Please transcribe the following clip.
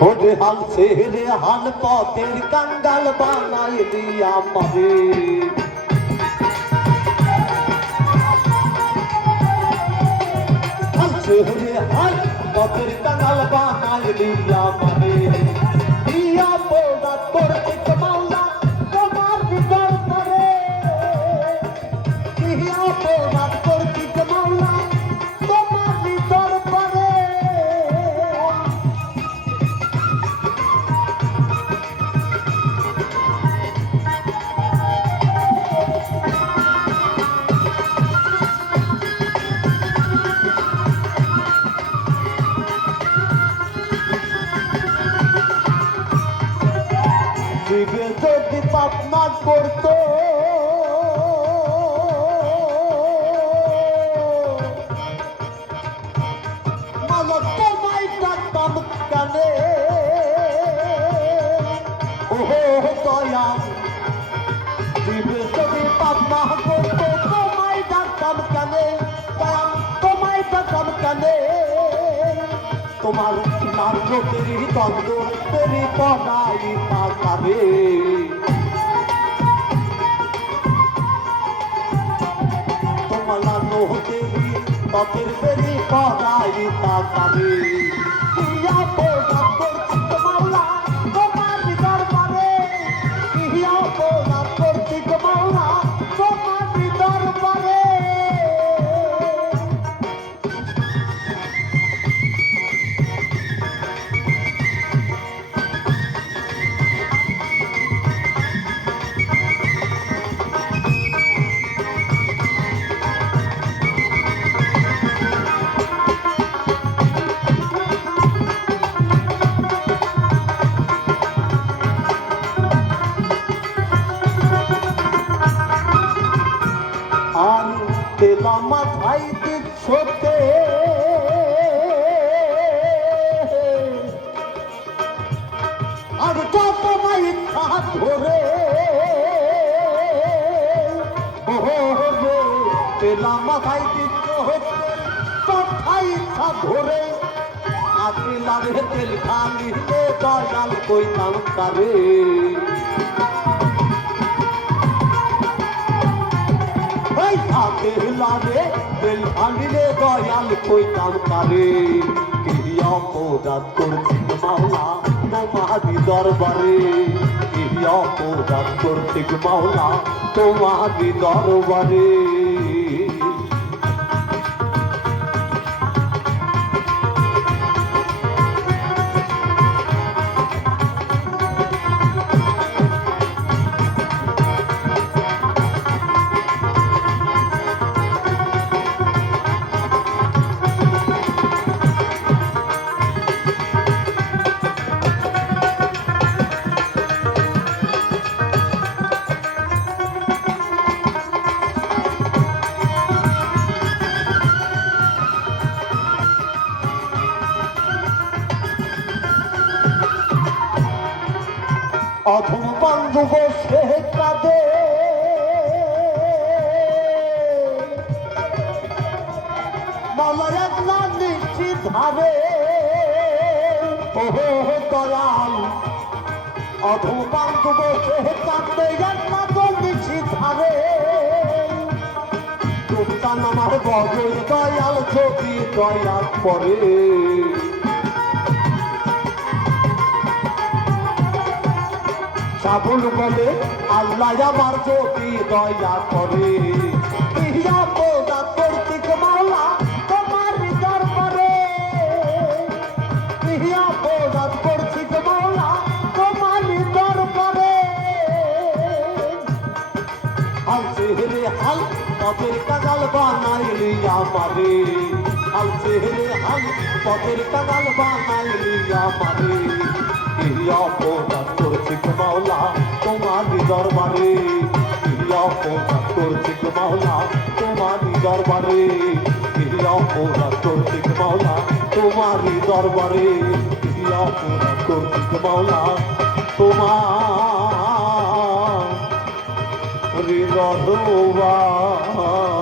ওরে হাল ছেড়ে হাল পথের কাঙ্গাল বানাইলি আমারে হাল ছেড়ে হাল পথের কাঙ্গাল বানাইলি আমারে দিয়া পোড়া তোর এক মাওলা তোমার ভিতর পরে দিয়া পোড়া তোর এক মাওলা তোমার ভিতর পরে জীবে যদি পাপ না করতো মানব তোমায় ডাকতাম কানে ওহো দয়া জীবে যদি পাপ না করতো তোমায় ডাকতাম কানে দয়া তোমায় ডাকতাম কানে তোমার নাম লোকেরই দ্বন্দ্ব তেরি পড়াই পাকাবে তোমার নাম লোকেরই ততের তেরি পড়াই পাকাবে ইয়া পোড়া করছি মাওলা তোমার দরবারে ইয়া পোড়া করছি মাওলা তোমার দরবারে তেলা মাথায় দিচ্ছতে আর যত ইচ্ছা ধরে তেলা মাথায় দিচ্ছ হতে তথায় ইচ্ছা ধরে আপিলারে তেল খালিলে দয়াল কইতাম কারে লাগে তেল খালিলে দয়াল কইতাম কারে কি অপরাধ করছি মাওলা তোমারি দরবারে কি অপরাধ করছি মাওলা তোমারি দরবারে অধম বন্ধু বসে কাঁদে মামার একলা নিশ্চিত ভাবে ওহো দয়াল অধম বন্ধু বসে কাঁদে একলা তো নিশ্চিত ভাবে তোমরা আমার বড়ই দয়াল যদি দয়া করে সাবুল বলে আল্লাহ আমার যদি দয়া করে ইয়া পোড়া করতিক মাওলা তোমার দরবারে ইয়া পোড়া করতিক মাওলা তোমার দরবারে হাল ছেড়ে হাল পথের কাগাল বানাইলি আমারে হাল ছেড়ে হাল পথের কাগাল বানাইলি আমারে অপরাধ করছি মাওলা তোমারি দরবারে অপরাধ করছি মাওলা তোমারি দরবারে অপরাধ করছি মাওলা তোমারি দরবারে অপরাধ করছি মাওলা তোমারি দরবারে